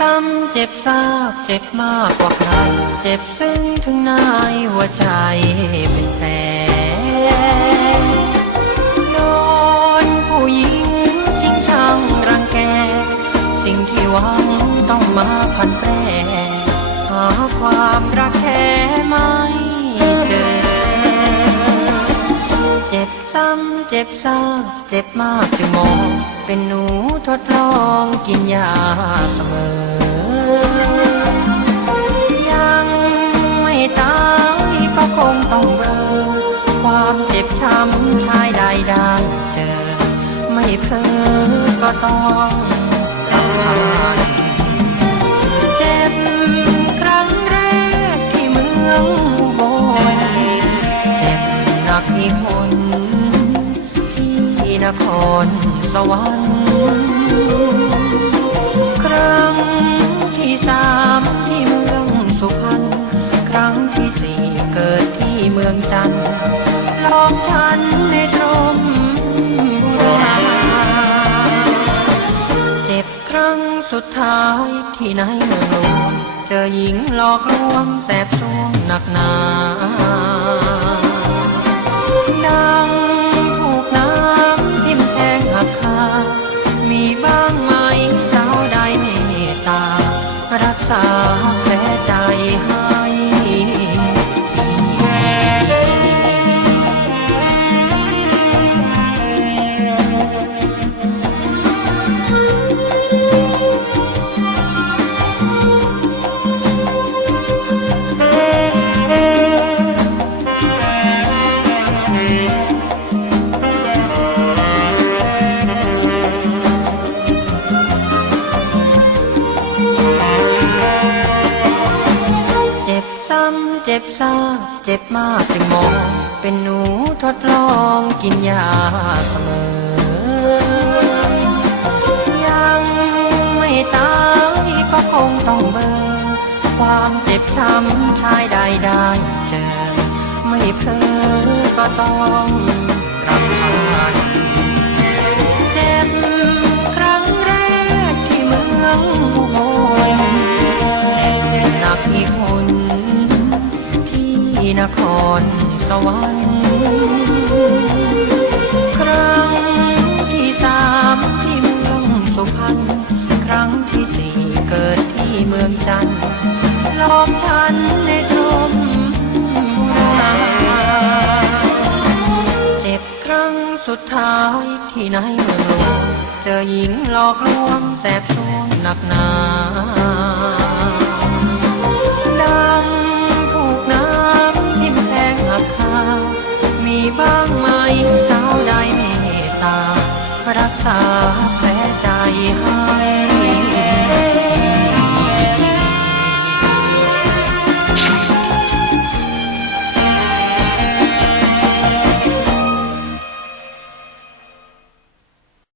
ซ้ำเจ็บซากเจ็บมากกว่าใคร เจ็บซึ้งถึงในหัวใจเป็นแสนโดนผู้หญิงชิงช่างรังแก สิ่งที่หวังต้องมาพันแปรหาความรักแท้ไม่เจอ เจ็บซ้ำเจ็บซ้ำเจ็บมากจึงมองเป็นหนูทดลองกินยาเสมอ ยังไม่ตายก็คงต้องเบลอความเจ็บช้ำชายใดได้เจอ ไม่เพ้อก็ต้องรำคาญเจ็บครั้งแรกที่เมืองอุบลเจ็บหนักที่คนที่นครสวรรค์ จันหลอกฉันในตรมราเจ็บครั้งสุดท้ายที่ไหนเมืองหลวงเจอหญิงหลอกลวงแสบสวงหนักหนา จ็บซาเจ็บมากจึงมองเป็นหนูทดลองกินยาเสมอ ยังไม่ตายก็คงต้องเบลอความเจ็บช้ำชายใดได้เจอ ไม่เพ้อก็ต้องรำคาญ นครสวรรค์ครั้งที่สามที่เมืองสุพรรณครั้งที่สี่เกิดที่เมืองจันทร์ลองฉันในตรมราเจ็บครั้งสุดท้ายที่ไหนเมืองหลวงเจอหญิงหลอกลวงแสบสวงหนักหนา บ้างไหมสาวใดเมตตา รักษาแผลใจให้